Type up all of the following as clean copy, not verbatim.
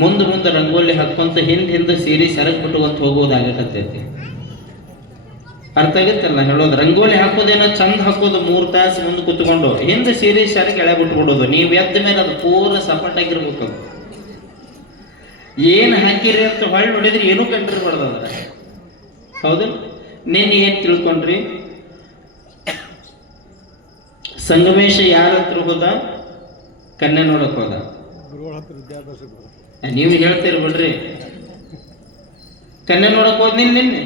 ಮುಂದೆ ರಂಗೋಲಿ ಹಾಕೊಂತ ಹಿಂದೆ ಸೀರೆ ಸರಕ್ ಬಿಟ್ಕೊಂತ ಹೋಗೋದಾಗತ್ತೈತಿ. ಅರ್ಥ ಆಗತ್ತಲ್ಲ ಹೇಳೋದು. ರಂಗೋಲಿ ಹಾಕೋದೇನೋ ಚಂದ ಹಾಕೋದು 3 ತಾಸು ಮುಂದೆ ಕುತ್ಕೊಂಡು ಹಿಂದೆ ಸೀರೆ ಸರಕ್ ಎಳೆ ಬಿಟ್ಬಿಡೋದು. ನೀವು ಎದ್ದ ಮೇಲೆ ಅದು ಪೂರ ಸಪಾಟಾಗಿರ್ಬೇಕು. ಅದು ಏನು ಹಾಕಿರಿ ಅಂತ ಹೊಳ್ಳಿ ನೋಡಿದ್ರೆ ಏನೂ ಕಂಡಿರ್ಬಾರ್ದು ಅದ್ರ. ಹೌದು, ನಿನ್ನೆ ಏನ್ ತಿಳ್ಕೊಂಡ್ರಿ? ಸಂಗಮೇಶ ಯಾರ ಹತ್ರ ಹೋದ? ಕನ್ಯೆ ನೋಡಕ್ ಹೋದ. ನೀವು ಹೇಳ್ತೀರಿ ಬಿಡ್ರಿ. ಕನ್ಯೆ ನೋಡಕ್ ಹೋದ್ ನಿನ್ನೆ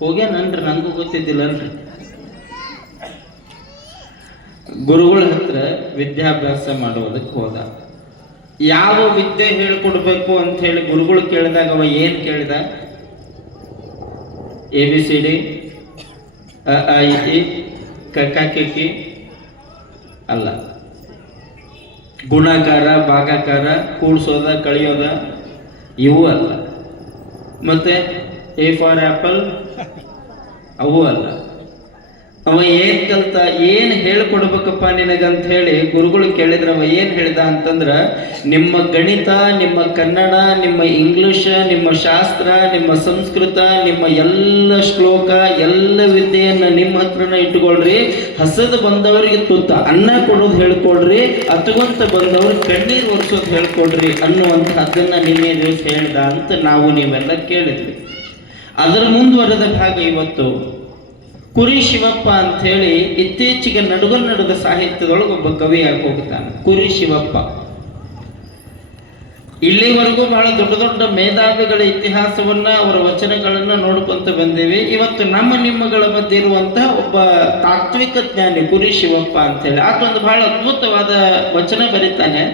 ಹೋಗ್ಯಾನನ್ರಿ, ನಂಗೂ ಗೊತ್ತಿದ್ದಿಲ್ಲನ್ರಿ. ಗುರುಗಳ ಹತ್ರ ವಿದ್ಯಾಭ್ಯಾಸ ಮಾಡುವುದಕ್ಕೆ ಹೋದ. ಯಾವ ವಿದ್ಯೆ ಹೇಳ್ಕೊಡ್ಬೇಕು ಅಂತ ಹೇಳಿ ಗುರುಗಳು ಕೇಳಿದಾಗ ಅವ ಏನ್ ಕೇಳಿದ? ABCD, ಅ ಆ ಇ ಈ ಕ ಖ ಗ ಘ ಅಲ್ಲ. ಗುಣಾಕಾರ, ಭಾಗಾಕಾರ, ಕೂಡ್ಸೋದ, ಕಳಿಯೋದ ಇವು ಅಲ್ಲ. ಮತ್ತೆ A ಫಾರ್ ಆಪಲ್ ಅವು ಅಲ್ಲ. ಅವ ಏನ್ ಕಲ್ತ, ಏನ್ ಹೇಳ್ಕೊಡ್ಬೇಕಪ್ಪ ನಿನಗಂತ ಹೇಳಿ ಗುರುಗಳು ಕೇಳಿದ್ರ ಅವ ಏನ್ ಹೇಳ್ದ ಅಂತಂದ್ರ, ನಿಮ್ಮ ಗಣಿತ, ನಿಮ್ಮ ಕನ್ನಡ, ನಿಮ್ಮ ಇಂಗ್ಲಿಷ್, ನಿಮ್ಮ ಶಾಸ್ತ್ರ, ನಿಮ್ಮ ಸಂಸ್ಕೃತ, ನಿಮ್ಮ ಎಲ್ಲ ಶ್ಲೋಕ, ಎಲ್ಲ ವಿದ್ಯೆಯನ್ನ ನಿಮ್ಮ ಹತ್ರನ ಇಟ್ಕೊಳ್ರಿ. ಹಸದು ಬಂದವರಿಗೆ ತುತ್ತ ಅನ್ನ ಕೊಡೋದು ಹೇಳ್ಕೊಡ್ರಿ, ಅತುಗಂತ ಬಂದವ್ರಿಗೆ ಕಣ್ಣೀರು ಒರೆಸೋದು ಹೇಳ್ಕೊಡ್ರಿ ಅನ್ನುವಂತ ಅದನ್ನ ನಿನ್ನೆ ದಿವಸ ಹೇಳ್ದ ಅಂತ ನಾವು ನೀವೆಲ್ಲ ಕೇಳಿದ್ವಿ. ಅದರ ಮುಂದುವರೆದ ಭಾಗ ಇವತ್ತು ಕುರಿ ಶಿವಪ್ಪ ಅಂತ ಹೇಳಿ ಇತ್ತೀಚೆಗೆ ನಡುಗನ್ನಡದ ಸಾಹಿತ್ಯದೊಳಗೆ ಒಬ್ಬ ಕವಿಯಾಗಿ ಹೋಗ್ತಾನೆ. ಕುರಿ ಶಿವಪ್ಪ ಇಲ್ಲಿವರೆಗೂ ಬಹಳ ದೊಡ್ಡ ಮೇಧಾವಿಗಳ ಇತಿಹಾಸವನ್ನ, ಅವರ ವಚನಗಳನ್ನ ನೋಡ್ಕೊಂತ ಬಂದೇವಿ. ಇವತ್ತು ನಮ್ಮ ನಿಮ್ಮಗಳ ಮಧ್ಯೆ ಇರುವಂತಹ ಒಬ್ಬ ತಾತ್ವಿಕ ಜ್ಞಾನಿ ಕುರಿ ಶಿವಪ್ಪ ಅಂತ ಹೇಳಿ ಆತೊಂದು ಬಹಳ ಅದ್ಭುತವಾದ ವಚನ ಬರೀತಾನೆ.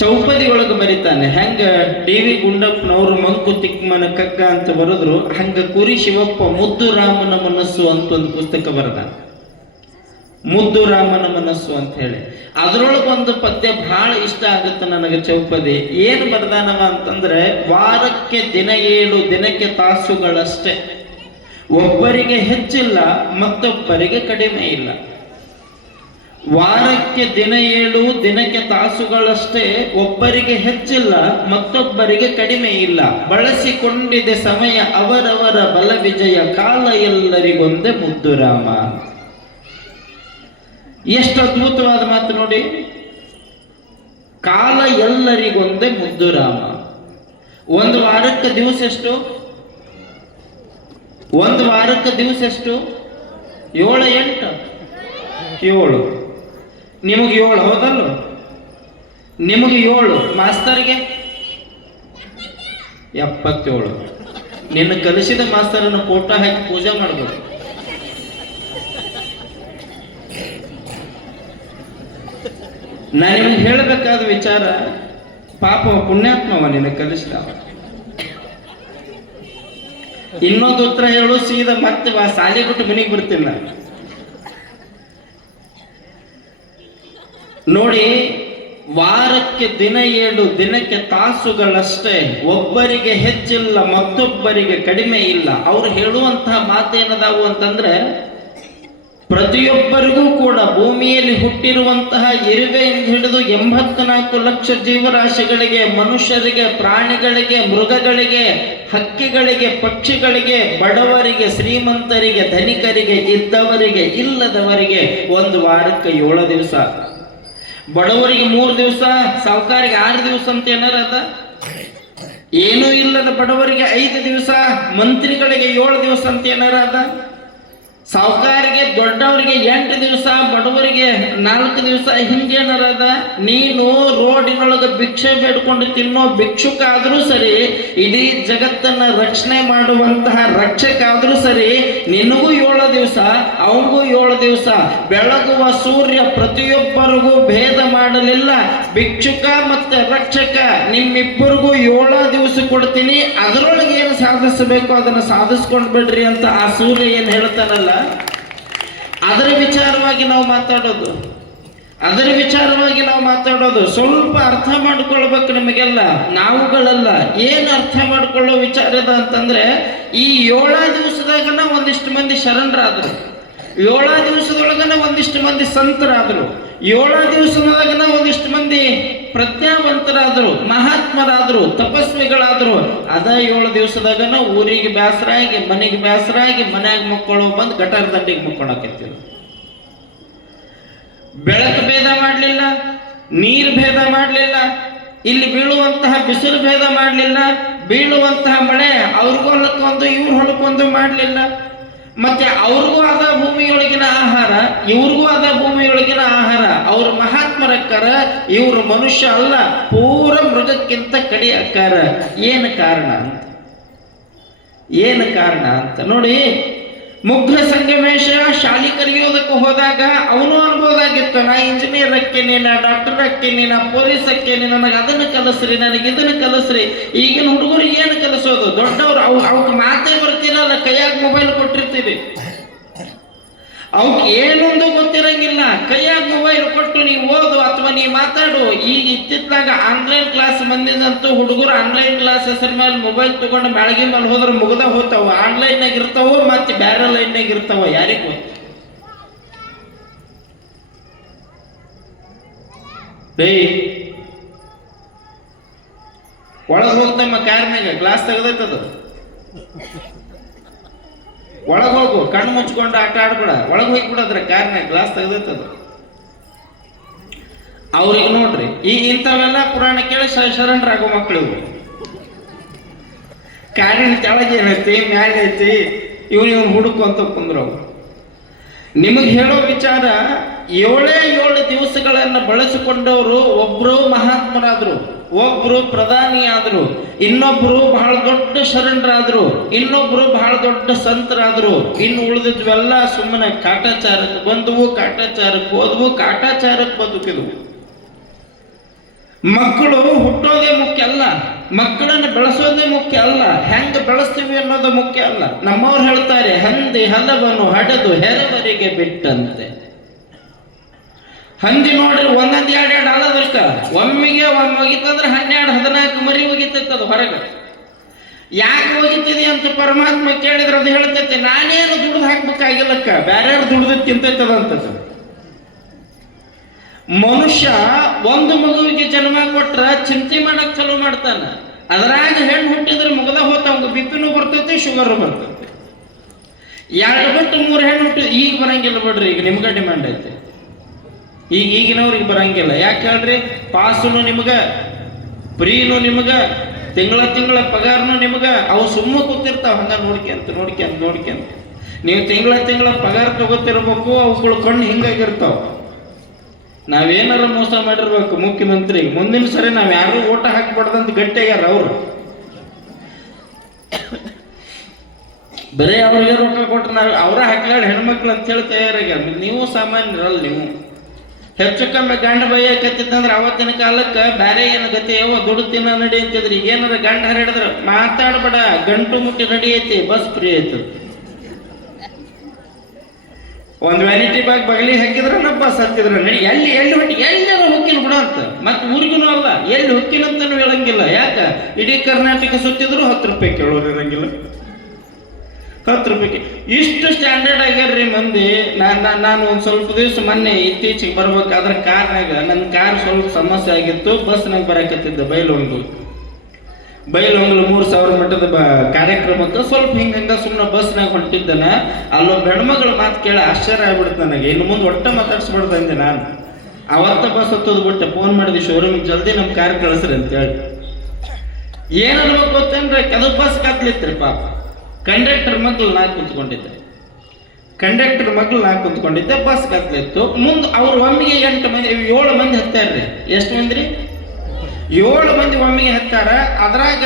ಚೌಪದಿ ಒಳಗೆ ಬರೀತಾನೆ. ಹೆಂಗ DV ಗುಂಡಪ್ಪನವರು ಮಂಕು ತಿಕ್ಕಮನ ಕಗ್ಗ ಅಂತ ಬರೆದ್ರು, ಹಂಗ ಕುರಿ ಶಿವಪ್ಪ ಮುದ್ದು ರಾಮನ ಮನಸ್ಸು ಅಂತ ಒಂದು ಪುಸ್ತಕ ಬರೆದ. ಮುದ್ದು ರಾಮನ ಮನಸ್ಸು ಅಂತ ಹೇಳಿ ಅದ್ರೊಳಗೆ ಒಂದು ಪದ್ಯ ಬಹಳ ಇಷ್ಟ ಆಗುತ್ತೆ ನನಗೆ. ಚೌಪದಿ ಏನ್ ಬರ್ದಾನವ ಅಂತಂದ್ರೆ, ವಾರಕ್ಕೆ ದಿನ 7 ದಿನಕ್ಕೆ ತಾಸುಗಳಷ್ಟೇ, ಒಬ್ಬರಿಗೆ ಹೆಚ್ಚಿಲ್ಲ ಮತ್ತೊಬ್ಬರಿಗೆ ಕಡಿಮೆ ಇಲ್ಲ. ವಾರಕ್ಕೆ ದಿನ 7 ದಿನಕ್ಕೆ ತಾಸುಗಳಷ್ಟೇ, ಒಬ್ಬರಿಗೆ ಹೆಚ್ಚಿಲ್ಲ ಮತ್ತೊಬ್ಬರಿಗೆ ಕಡಿಮೆ ಇಲ್ಲ. ಬಳಸಿಕೊಂಡಿದೆ ಸಮಯ ಅವರವರ ಬಲ ವಿಜಯ, ಕಾಲ ಎಲ್ಲರಿಗೊಂದೇ ಮುದ್ದು ರಾಮ. ಎಷ್ಟು ಅದ್ಭುತವಾದ ಮಾತು ನೋಡಿ. ಕಾಲ ಎಲ್ಲರಿಗೊಂದೇ ಮುದ್ದು ರಾಮ. ಒಂದು ವಾರಕ್ಕೆ ದಿವಸ ಎಷ್ಟು? 7 8 7. ನಿಮಗೆ 7 ಹೌದಲ್ಲ? ನಿಮಗೆ 7, ಮಾಸ್ತರ್ಗೆ 77. ನಿನ್ನ ಕಲಿಸಿದ ಮಾಸ್ತರನ್ನು ಫೋಟೋ ಹಾಕಿ ಪೂಜೆ ಮಾಡ್ಬೋದು. ನಾನು ನಿಮಗೆ ಹೇಳಬೇಕಾದ ವಿಚಾರ, ಪಾಪ ಪುಣ್ಯಾತ್ಮವ ನಿನ್ನ ಕಲಿಸಿದವ. ಇನ್ನೊಂದು ಉತ್ತರ ಹೇಳು, ಸೀದಾ ಮತ್ತೆ ಸಾಲಿ ಬಿಟ್ಟು ಮನೆಗೆ ಬರ್ತೀನಿ ನಾನು. ನೋಡಿ, ವಾರಕ್ಕೆ ದಿನ 7 ದಿನಕ್ಕೆ ತಾಸುಗಳಷ್ಟೇ, ಒಬ್ಬರಿಗೆ ಹೆಚ್ಚಿಲ್ಲ ಮತ್ತೊಬ್ಬರಿಗೆ ಕಡಿಮೆ ಇಲ್ಲ. ಅವ್ರು ಹೇಳುವಂತಹ ಮಾತೇನದಾವು ಅಂತಂದ್ರೆ, ಪ್ರತಿಯೊಬ್ಬರಿಗೂ ಕೂಡ ಭೂಮಿಯಲ್ಲಿ ಹುಟ್ಟಿರುವಂತಹ ಇರುವೆಯಿಂದ ಹಿಡಿದು 84 ಲಕ್ಷ ಜೀವರಾಶಿಗಳಿಗೆ, ಮನುಷ್ಯರಿಗೆ, ಪ್ರಾಣಿಗಳಿಗೆ, ಮೃಗಗಳಿಗೆ, ಹಕ್ಕಿಗಳಿಗೆ, ಪಕ್ಷಿಗಳಿಗೆ, ಬಡವರಿಗೆ, ಶ್ರೀಮಂತರಿಗೆ, ಧನಿಕರಿಗೆ, ಇದ್ದವರಿಗೆ, ಇಲ್ಲದವರಿಗೆ ಒಂದು ವಾರಕ್ಕೆ 7 ದಿವಸ. ಬಡವರಿಗೆ 3 ದಿವಸ, ಸಾಹುಕಾರಿಗೆ 6 ದಿವಸ ಅಂತ ಏನಾರ ಅದ? ಏನೂ ಇಲ್ಲದ ಬಡವರಿಗೆ 5 ದಿವಸ, ಮಂತ್ರಿಗಳಿಗೆ 7 ದಿವಸ ಅಂತ ಏನಾರ ಅದ? ಸಾಹುಕಾರಿಗೆ ದೊಡ್ಡವರಿಗೆ 8 ದಿವಸ, ಬಡವರಿಗೆ 4 ದಿವಸ, ಹಿಂಗೇನಾರ ಅದ? ನೀನು ರೋಡಿನೊಳಗೆ ಭಿಕ್ಷೆ ಬೇಡ್ಕೊಂಡು ತಿನ್ನೋ ಭಿಕ್ಷುಕ ಆದ್ರೂ ಸರಿ, ಇಡೀ ಜಗತ್ತನ್ನ ರಕ್ಷಣೆ ಮಾಡುವಂತಹ ರಕ್ಷಕ ಆದ್ರೂ ಸರಿ, ನಿನಗೂ 7 ದಿವಸ, ಅವನಿಗೂ 7 ದಿವಸ. ಬೆಳಗುವ ಸೂರ್ಯ ಪ್ರತಿಯೊಬ್ಬರಿಗೂ ಭೇದ ಮಾಡಲಿಲ್ಲ. ಭಿಕ್ಷುಕ ಮತ್ತೆ ರಕ್ಷಕ ನಿಮ್ಮಿಬ್ಬರಿಗೂ 7 ದಿವಸ ಕೊಡ್ತೀನಿ, ಅದರೊಳಗೆ ಏನು ಸಾಧಿಸಬೇಕು ಅದನ್ನ ಸಾಧಿಸ್ಕೊಂಡ್ ಬಿಡ್ರಿ ಅಂತ ಆ ಸೂರ್ಯ ಏನ್ ಹೇಳ್ತಾನಲ್ಲ, ಅದರ ವಿಚಾರವಾಗಿ ನಾವು ಮಾತಾಡೋದು. ಸ್ವಲ್ಪ ಅರ್ಥ ಮಾಡ್ಕೊಳ್ಬೇಕು ನಿಮಗೆಲ್ಲ, ನಾವುಗಳೆಲ್ಲ ಏನು ಅರ್ಥ ಮಾಡ್ಕೊಳ್ಳೋ ವಿಚಾರ ಇದೆ ಅಂತಂದ್ರೆ, ಈ 7 ದಿವಸದಾಗನ ಒಂದಿಷ್ಟು ಮಂದಿ ಶರಣರಾದ್ರು, 7 ದಿವಸದೊಳಗನ ಒಂದಿಷ್ಟು ಮಂದಿ ಸಂತರಾದ್ರು, 7 ದಿವಸದೊಳಗನ ಒಂದಿಷ್ಟು ಮಂದಿ ಪ್ರಜ್ಞಾವಂತರಾದ್ರು, ಮಹಾತ್ಮರಾದ್ರು, ತಪಸ್ವಿಗಳಾದ್ರು. ಅದ 7 ದಿವಸದಾಗನ ಊರಿಗೆ ಬೇಸರಾಗಿ, ಮನೆಗೆ ಬೇಸರಾಗಿ, ಮನ್ಯಾಗ ಮಕ್ಕಳು ಬಂದು ಗಟಾರ ದಂಡಿಗೆ ಮಕ್ಕೊಳಕತ್ತಿದ್ರು. ಬೆಳಕು ಭೇದ ಮಾಡಲಿಲ್ಲ, ನೀರು ಭೇದ ಮಾಡಲಿಲ್ಲ, ಇಲ್ಲಿ ಬೀಳುವಂತಹ ಬಿಸಿಲು ಭೇದ ಮಾಡಲಿಲ್ಲ, ಬೀಳುವಂತಹ ಮಳೆ ಅವ್ರಿಗೂ ಹೊಲಕ್ಕೊಂದು ಇವ್ರ ಹೊಲಕ್ಕೊಂದು ಮಾಡಲಿಲ್ಲ. ಮತ್ತೆ ಅವ್ರಿಗೂ ಆದ ಭೂಮಿಯೊಳಗಿನ ಆಹಾರ, ಇವ್ರಿಗೂ ಆದ ಭೂಮಿಯೊಳಗಿನ ಆಹಾರ. ಅವ್ರ ಮಹಾತ್ಮರಕ್ಕಾರ, ಇವ್ರು ಮನುಷ್ಯ ಅಲ್ಲ, ಪೂರ ಮೃಗಕ್ಕಿಂತ ಕಡಿ ಅಕ್ಕಾರ. ಏನು ಕಾರಣ ಅಂತ, ಏನು ಕಾರಣ ಅಂತ ನೋಡಿ. ಮುಗ್ಧ ಸಂಗಮೇಶ ಶಾಲಿ ಕಲಿಯೋದಕ್ಕೆ ಹೋದಾಗ ಅವನು ಅನ್ಬೋದಾಗಿತ್ತು, ನಾ ಇಂಜಿನಿಯರ್ ಅಕ್ಕೇನಿ, ನಾ ಡಾಕ್ಟರ್ ಅಕ್ಕೇನಿ, ನಾ ಪೊಲೀಸ್ ಅಕ್ಕೇನಿ, ನನಗೆ ಅದನ್ನು ಕಲಿಸ್ರಿ, ನನಗೆ ಇದನ್ನು ಕಲಿಸ್ರಿ. ಈಗಿನ ಹುಡುಗರಿಗೆ ಏನು ಕಲಿಸೋದು? ದೊಡ್ಡವ್ರು ಅವಕ್ಕೆ ಮಾತೇ ಬರ್ತಿರಲ್ಲ, ಕೈಯಾಗ ಮೊಬೈಲ್ ಕೊಟ್ಟಿರ್ತೀವಿ, ಅವಕ್ಕೆ ಏನೊಂದು ಗೊತ್ತಿರಂಗಿಲ್ಲ. ಕೈಯಾಗ ಮೊಬೈಲ್ ಕೊಟ್ಟು ನೀವು ಓದು ಅಥವಾ ನೀವು ಮಾತಾಡು. ಈಗ ಇತ್ತಿತ್ತಾಗ ಆನ್ಲೈನ್ ಕ್ಲಾಸ್ ಬಂದಿದಂತೂ ಹುಡುಗರು ಆನ್ಲೈನ್ ಕ್ಲಾಸ್ ಹೆಸರು ಮೇಲೆ ಮೊಬೈಲ್ ತಗೊಂಡು ಬೆಳಗಿನ ಮೇಲೆ ಹೋದ್ರೆ ಮುಗ್ದ ಹೋಗ್ತಾವ. ಆನ್ಲೈನ್ನಾಗ ಇರ್ತಾವ, ಮತ್ತೆ ಬೇರೆ ಲೈನ್ನಾಗ ಇರ್ತಾವ, ಯಾರಿಗೂ ಒಳಗೆ ಹೋಗ್ತಮ್ಮ ಕಾರ್ನಾಗ ಗ್ಲಾಸ್ ತೆಗೆದೈತದ, ಒಳಗೆ ಹೋಗು, ಕಣ್ಣು ಮುಚ್ಕೊಂಡು ಆಟ ಆಡ್ಬೇಡ, ಒಳಗೆ ಹೋಗ್ಬಿಡದ್ರ ಕಾರ್ನಾಗ ಗ್ಲಾಸ್ ತೆಗೆದೈತದ. ಅವ್ರಿಗೆ ನೋಡ್ರಿ ಈ ಇಂಥವೆಲ್ಲ ಪುರಾಣ ಕೇಳಿ ಶರಣರಾಗೋ ಮಕ್ಕಳು. ಕಾರಿನ ಕೆಳಗೆ ಏನೈತಿ, ಮ್ಯಾಗ ಐತಿ, ಇವನು ಹುಡುಕಂತ ಕುಂದ್ರು. ನಿಮಗೆ ಹೇಳೋ ವಿಚಾರ, 7 ದಿವಸಗಳನ್ನು ಬಳಸಿಕೊಂಡವರು ಒಬ್ರು ಮಹಾತ್ಮರಾದ್ರು, ಒಬ್ರು ಪ್ರಧಾನಿ ಆದ್ರು, ಇನ್ನೊಬ್ರು ಬಹಳ ದೊಡ್ಡ ಶರಣರಾದ್ರು, ಇನ್ನೊಬ್ರು ಬಹಳ ದೊಡ್ಡ ಸಂತರಾದ್ರು. ಇನ್ನು ಉಳಿದಿದ್ವೆಲ್ಲ ಸುಮ್ಮನೆ ಕಾಟಾಚಾರಕ್ಕೆ ಬಂದವು, ಕಾಟಾಚಾರಕ್ಕೆ ಹೋದವು, ಕಾಟಾಚಾರಕ್ಕೆ ಬದುಕಿದ್ವು. ಮಕ್ಕಳು ಹುಟ್ಟೋದೇ ಮುಖ್ಯ ಅಲ್ಲ, ಮಕ್ಕಳನ್ನು ಬೆಳೆಸೋದೇ ಮುಖ್ಯ ಅಲ್ಲ, ಹೆಂಗ ಬೆಳೆಸ್ತೀವಿ ಅನ್ನೋದು ಮುಖ್ಯ ಅಲ್ಲ. ನಮ್ಮವ್ರು ಹೇಳ್ತಾರೆ, ಹಂದಿ ಹಲವನ್ನು ಹಡೆದು ಹೆರವರಿಗೆ ಬಿಟ್ಟಂತೆ. ಹಂದಿ ನೋಡ್ರಿ ಒಂದೊಂದು 2 ಅಲದಕ್ಕ ಒಮ್ಮಿಗೆ ಒಗಿತಂದ್ರೆ 12-14 ಮರಿ ಒಗಿತದ ಹೊರಗೆ. ಯಾಕೆ ಒಗಿತಿದೆ ಅಂತ ಪರಮಾತ್ಮ ಕೇಳಿದ್ರೆ ಅದು ಹೇಳ್ತೈತೆ, ನಾನೇನು ದುಡ್ದು ಹಾಕ್ಬೇಕಾಗಿಲ್ಲಕ್ಕ, ಬೇರೆ ದುಡ್ದು ತಿಂತೈತದಂತ. ಮನುಷ್ಯ ಒಂದು ಮಗುವಿಗೆ ಜನ್ಮ ಕೊಟ್ರ ಚಿಂತೆ ಮಾಡಕ್ ಚಲೋ ಮಾಡ್ತಾನ. ಅದರಾಗ ಹೆಣ್ಣು ಹುಟ್ಟಿದ್ರೆ ಮುಗದ ಹೋತ, ಅವ್ಗೆ ಬಿಪಿನೂ ಬರ್ತೈತಿ, ಶುಗರು ಬರ್ತೈತಿ. 2 ಬಿಟ್ಟು 3 ಹೆಣ್ಣು ಹುಟ್ಟಿದ ಈಗ ಬರಂಗಿಲ್ಲ ಬಿಡ್ರಿ, ಈಗ ನಿಮ್ಗೆ ಡಿಮ್ಯಾಂಡ್ ಐತಿ. ಈಗಿನವ್ರಿಗೆ ಬರಂಗಿಲ್ಲ. ಯಾಕೆ ಹೇಳ್ರಿ? ಪಾಸುನು ನಿಮಗ, ಫ್ರೀನು ನಿಮಗ, ತಿಂಗಳ ಪಗಾರನು ನಿಮಗ. ಅವು ಸುಮ್ಮ ಕೂತಿರ್ತಾವ ಹಂಗ ನೋಡ್ಕ್ಯಂತ. ನೀವು ತಿಂಗಳ ಪಗಾರ ತಗೋತಿರ್ಬೇಕು, ಅವುಗಳು ಕಣ್ಣು ಹಿಂಗಾಗಿರ್ತಾವ. ನಾವೇನಾರ ಮೋಸ ಮಾಡಿರ್ಬೇಕು ಮುಖ್ಯಮಂತ್ರಿ. ಮುಂದಿನ ಸರಿ ನಾವ್ ಯಾರು ಓಟ ಹಾಕ್ಬಾರ್ದಂತ ಗಟ್ಟಿಯಾರ ಅವರು. ಬರೀ ಅವ್ರಿಗೆ ರೊಕ್ಕ ಕೊಟ್ರೆ ನಾವ್ ಅವ್ರ ಹಾಕ್ಲಾಡ್ ಹೆಣ್ಮಕ್ಳು ಅಂತ ಹೇಳಿ ತಯಾರಾಗ್ಯಾರ. ನೀವು ಸಾಮಾನ್ಯರಲ್ಲ. ನೀವು ಹೆಚ್ಚು ಕಮ್ಮಿ ಗಂಡ ಬೈಯಕತ್ತಿತ್ತಂದ್ರೆ ಅವತ್ತಿನ ಕಾಲಕ್ಕೆ ಬೇರೆ ಏನು ಗತಿ, ಯಾವ ದುಡ್ಡು ತಿನ್ನ ನಡಿ ಅಂತಿದ್ರಿ. ಏನಾರ ಗಂಡ ಹರಿಡಿದ್ರ ಮಾತಾಡ್ಬೇಡ, ಗಂಟು ಮುಟ್ಟಿ ನಡಿ ಐತಿ, ಬಸ್ ಫ್ರೀ ಐತಿ. ಒಂದು ವ್ಯಾನಿಟಿ ಬ್ಯಾಗ್ ಬಗಲಿಗೆ ಹಾಕಿದ್ರ ಬಸ್ ಹತ್ತಿದ್ರ ನಡಿ. ಎಲ್ಲಿ ಹೊಟ್ಟಿ ಎಲ್ಲಾರ ಹೊಕ್ಕಿನ ಬಿಡ ಅಂತ. ಮತ್ತೆ ಊರಿಗೂ ಅಲ್ಲ, ಎಲ್ಲಿ ಹೊಕ್ಕಿನಂತನೂ ಹೇಳಂಗಿಲ್ಲ. ಯಾಕ? ಇಡೀ ಕರ್ನಾಟಕ ಸುತ್ತಿದ್ರು 10 ರೂಪಾಯಿ ಕೇಳೋರು ಇರಂಗಿಲ್ಲ. 10 ರೂಪಾಯಿಗೆ ಇಷ್ಟು ಸ್ಟ್ಯಾಂಡರ್ಡ್ ಆಗ್ಯಾರ್ರಿ ಮಂದಿ. ನಾನು ಒಂದು ಸ್ವಲ್ಪ ದಿವಸ ಮೊನ್ನೆ ಇತ್ತೀಚೆಗೆ ಬರ್ಬೇಕಾದ್ರೆ ಕಾರ್ನಾಗ ನನ್ನ ಕಾರ್ ಸ್ವಲ್ಪ ಸಮಸ್ಯೆ ಆಗಿತ್ತು. ಬಸ್ನಾಗ ಬರಕತ್ತಿದ್ದೆ ಬೈಲೊಂಗಲು 3000 ಮಟ್ಟದ ಕಾರ್ಯಕ್ರಮಕ್ಕೆ ಸ್ವಲ್ಪ ಹಿಂಗ ಸುಮ್ಮನೆ ಬಸ್ನಾಗ ಹೊಂಟಿದ್ದಾನ. ಅಲ್ಲೊಬ್ಬ ಹೆಣ್ಮಗಳ ಮಾತು ಕೇಳಿ ಆಶ್ಚರ್ಯ ಆಗ್ಬಿಡ್ತು ನನಗೆ. ಇನ್ನು ಮುಂದೆ ಒಟ್ಟ ಮಾತಾಡ್ಸ್ಬಿಡ್ತಾ ಇದ್ದೆ ನಾನು. ಅವತ್ತ ಬಸ್ ಹತ್ತೋದು ಬಿಟ್ಟೆ, ಫೋನ್ ಮಾಡಿದೆ ಶೋರೂಮಿಗೆ, ಜಲ್ದಿ ನಮ್ಮ ಕಾರ್ ಕಳಿಸ್ರಿ ಅಂತೇಳಿ. ಏನ್ ಅನ್ಬೇಕು ಗೊತ್ತೇನ್ರಿ? ಅದು ಬಸ್ ಕತ್ಲಿತ್ರಿ ಪಾಪ. ಕಂಡಕ್ಟರ್ ಮಗ್ಳು ನಾ ಕುಂತ್ಕೊಂಡಿದ್ದೆ, ಬಸ್ ಕತ್ಲಿತ್ತು. ಮುಂದೆ ಅವ್ರು ಒಮ್ಮಿಗೆ 7 ಮಂದಿ ಹತ್ತಾರ್ರಿ. ಎಷ್ಟು ಮಂದಿ ರೀ? 7 ಮಂದಿ ಒಮ್ಮಿಗೆ ಹತ್ತಾರ. ಅದ್ರಾಗ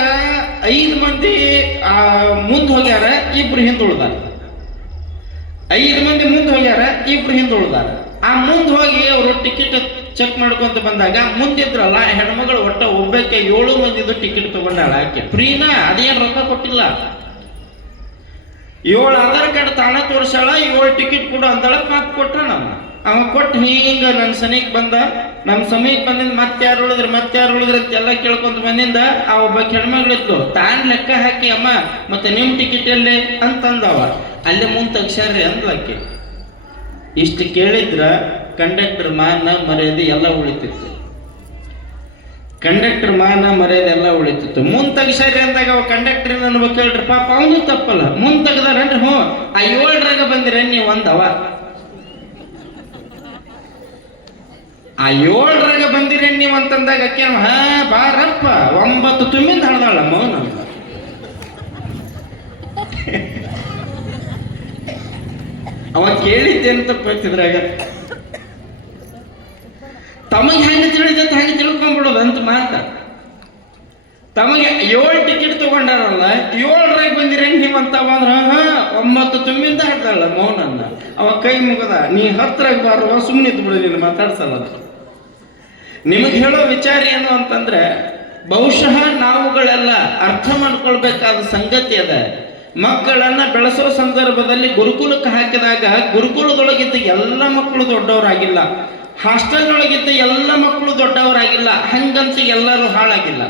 5 ಮಂದಿ ಮುಂದೆ ಹೋಗ್ಯಾರ, 2 ಹಿಂದೆ ಉಳ್ದಾರ. 5 ಮಂದಿ ಮುಂದೆ ಹೋಗ್ಯಾರ, 2 ಹಿಂದೆ ಉಳ್ದಾರ. ಆ ಮುಂದೆ ಹೋಗಿ ಅವರು ಟಿಕೆಟ್ ಚೆಕ್ ಮಾಡ್ಕೊಂತ ಬಂದಾಗ ಮುಂದಿದ್ರಲ್ಲ ಹೆಣ್ಮಗಳು ಒಟ್ಟ ಒಬ್ಬಕ್ಕೆ 7 ಮಂದಿದು ಟಿಕೆಟ್ ತಗೊಂಡಾಳ. ಆಕೆ ಫ್ರೀನಾ, ಅದೇನು ರೊಕ್ಕ ಕೊಟ್ಟಿಲ್ಲ. 7 ಆಧಾರ್ ಕಾರ್ಡ್ ತಾಣ ತೋರ್ಸಾಳ, 7 ಟಿಕೆಟ್ ಕೊಡು ಅಂತಾಳ. ಮಾತು ಕೊಟ್ರ ಅವ ಕೊಟ್ಟು ಹಿಂಗ ನನ್ನ ಸಮೀಕ್ ಬಂದ. ನಮ್ಮ ಸಮೀಕ್ ಬಂದಿಂದ ಮತ್ತೆ ಯಾರು ಉಳಿದ್ರಿ ಅಂತ ಎಲ್ಲ ಕೇಳ್ಕೊಂತ ಬಂದಿಂದ ಆ ಒಬ್ಬ ಹೆಣ್ಮಗಳಿದ್ಲು. ತಾನ್ ಲೆಕ್ಕ ಹಾಕಿ, ಅಮ್ಮ ಮತ್ತೆ ನಿಮ್ ಟಿಕೆಟ್ ಎಲ್ಲೇ ಅಂತಂದವ. ಅಲ್ಲೇ ಮುಂದೆ ತಗ್ಸ್ಯಾರ್ರಿ ಅಂದ್ಲಕ್ಕೆ. ಇಷ್ಟು ಕೇಳಿದ್ರ ಕಂಡಕ್ಟರ್ ಮಾನ ಮರ್ಯಾದೆ ಎಲ್ಲ ಉಳಿತಿತ್ತು. ಕಂಡಕ್ಟರ್ ಮಾನ ಮರ್ಯಾದೆ ಎಲ್ಲ ಉಳಿತಿತ್ತು. ಮುಂದ್ ತೆಗಿಸಾರಿ ಅಂದಾಗ ಅವ ಕಂಡಕ್ಟರ್ ಅನ್ಬೇಕು ಹೇಳ್ರಿ, ಪಾಪ ಅವನು ತಪ್ಪಲ್ಲ. ಮುಂದ್ ತೆಗ್ದಾರನ್ರಿ, ಹ್ಞೂ ಆ 7ರಾಗ ಬಂದಿರ ನೀವು ಒಂದವ, ಆ 7ರಾಗ ಬಂದಿರ ನೀವು ಅಂತಂದಾಗ ಅಕ್ಕಿ ಹಾ ಬಾರಪ್ಪ 9 ತುಂಬಿಂದ ಹಡ್ದಾಳ ಮೌನ. ಅವ ಕೇಳಿದ್ದೇನು ತಪ್ಪಿದ್ರಾಗ ತಮಗೆ ಹೆಂಗೆ ತಿಳಿದತ್ತ ಹಾಗೆ ತಿಳ್ಕೊಂಡ್ಬಿಡೋದು ಅಂತ ಮಾತ. ತಮಗೆ 7 ಟಿಕೆಟ್ ತಗೊಂಡಾರಲ್ಲ, 7ರಾಗ ಬಂದಿರ ನೀವಂತವ ಅಂದ್ರ ಹಾ 9 ತುಂಬಿಂದ ಹಾಡ್ತಾಳ ಮೌನನ್ನ. ಅವ ಕೈ ಮುಗದ, ನೀ 10ರಾಗ ಬಾರುವ ಸುಮ್ಮನೆ ಇದ್ದು ಬಿಡು, ನೀನು ಮಾತಾಡ್ಸಲ್ಲ. ನಿಮಗೆ ಹೇಳೋ ವಿಚಾರ ಏನು ಅಂತಂದ್ರೆ, ಬಹುಶಃ ನಾವುಗಳೆಲ್ಲ ಅರ್ಥ ಮಾಡ್ಕೊಳ್ಬೇಕಾದ ಸಂಗತಿ ಅದ. ಮಕ್ಕಳನ್ನ ಬೆಳೆಸೋ ಸಂದರ್ಭದಲ್ಲಿ ಗುರುಕುಲಕ್ಕೆ ಹಾಕಿದಾಗ ಗುರುಕುಲದೊಳಗಿದ್ದ ಎಲ್ಲ ಮಕ್ಕಳು ದೊಡ್ಡವರಾಗಿಲ್ಲ, ಹಾಸ್ಟೆಲ್ನೊಳಗಿದ್ದ ಎಲ್ಲ ಮಕ್ಕಳು ದೊಡ್ಡವರಾಗಿಲ್ಲ. ಹಂಗಂತ ಎಲ್ಲರೂ ಹಾಳಾಗಿಲ್ಲ,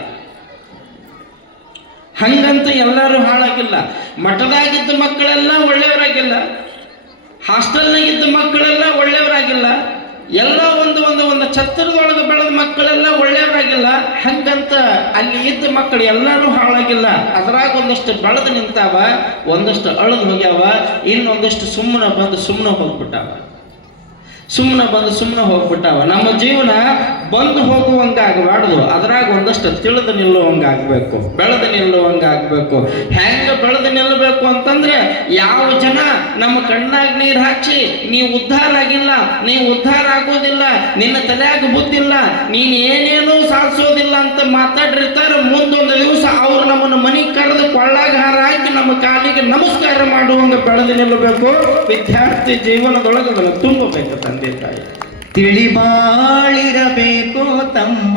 ಹಂಗಂತ ಎಲ್ಲರೂ ಹಾಳಾಗಿಲ್ಲ. ಮಠದಾಗಿದ್ದ ಮಕ್ಕಳೆಲ್ಲ ಒಳ್ಳೆಯವರಾಗಿಲ್ಲ, ಹಾಸ್ಟೆಲ್ನಾಗಿದ್ದ ಮಕ್ಕಳೆಲ್ಲ ಒಳ್ಳೆಯವರಾಗಿಲ್ಲ, ಎಲ್ಲ ಒಂದು ಛತ್ರದೊಳಗೆ ಬೆಳೆದ ಮಕ್ಕಳೆಲ್ಲ ಒಳ್ಳೆಯವರಾಗಿಲ್ಲ. ಹಂಗಂತ ಅಲ್ಲಿ ಇದ್ದ ಮಕ್ಕಳು ಎಲ್ಲರೂ ಹಾಳಾಗಿಲ್ಲ. ಅದ್ರಾಗ ಒಂದಷ್ಟು ಬೆಳೆದು ನಿಂತಾವ, ಒಂದಷ್ಟು ಅಳದು ಹೋಗ್ಯಾವ, ಇನ್ನೊಂದಷ್ಟು ಸುಮ್ಮನೆ ಬಂದು ಸುಮ್ಮನೆ ಹೋಗ್ಬಿಟ್ಟಾವ. ನಮ್ಮ ಜೀವನ ಬಂದು ಹೋಗುವಂಗಾಗಬಾರ್ದು, ಅದ್ರಾಗ ಒಂದಷ್ಟು ತಿಳಿದು ನಿಲ್ಲುವಂಗಾಗಬೇಕು, ಬೆಳೆದು ನಿಲ್ಲುವಂಗಾಗಬೇಕು. ಹೆಂಗ ಬೆಳೆದು ನಿಲ್ಲಬೇಕು ಅಂತಂದ್ರೆ, ಯಾವ ಜನ ನಮ್ಮ ಕಣ್ಣಾಗ ನೀರು ಹಾಕಿ ನೀವು ಉದ್ಧಾರ ಆಗಿಲ್ಲ, ನೀವು ಉದ್ಧಾರ ಆಗೋದಿಲ್ಲ, ನಿನ್ನ ತಲೆಯಾಗ ಬುದ್ಧಿಲ್ಲ, ನೀನ್ ಏನೇನೂ ಸಾಧಿಸೋದಿಲ್ಲ ಅಂತ ಮಾತಾಡಿರ್ತಾರೆ, ಮುಂದೊಂದು ದಿವಸ ಅವ್ರು ನಮ್ಮನ್ನು ಮನೆಗೆ ಕರೆದು ಕೊಳ್ಳಾಗ ಹಾರ ಹಾಕಿ ನಮ್ಮ ಕಾಲಿಗೆ ನಮಸ್ಕಾರ ಮಾಡುವಂಗ ಬೆಳೆದು ನಿಲ್ಲಬೇಕು. ವಿದ್ಯಾರ್ಥಿ ಜೀವನದೊಳಗೆ ಅದನ್ನು ತುಂಬಬೇಕು ತಂದೆ ತಾಯಿ. ತಿಳಿಬಾಳಿರಬೇಕು ತಮ್ಮ.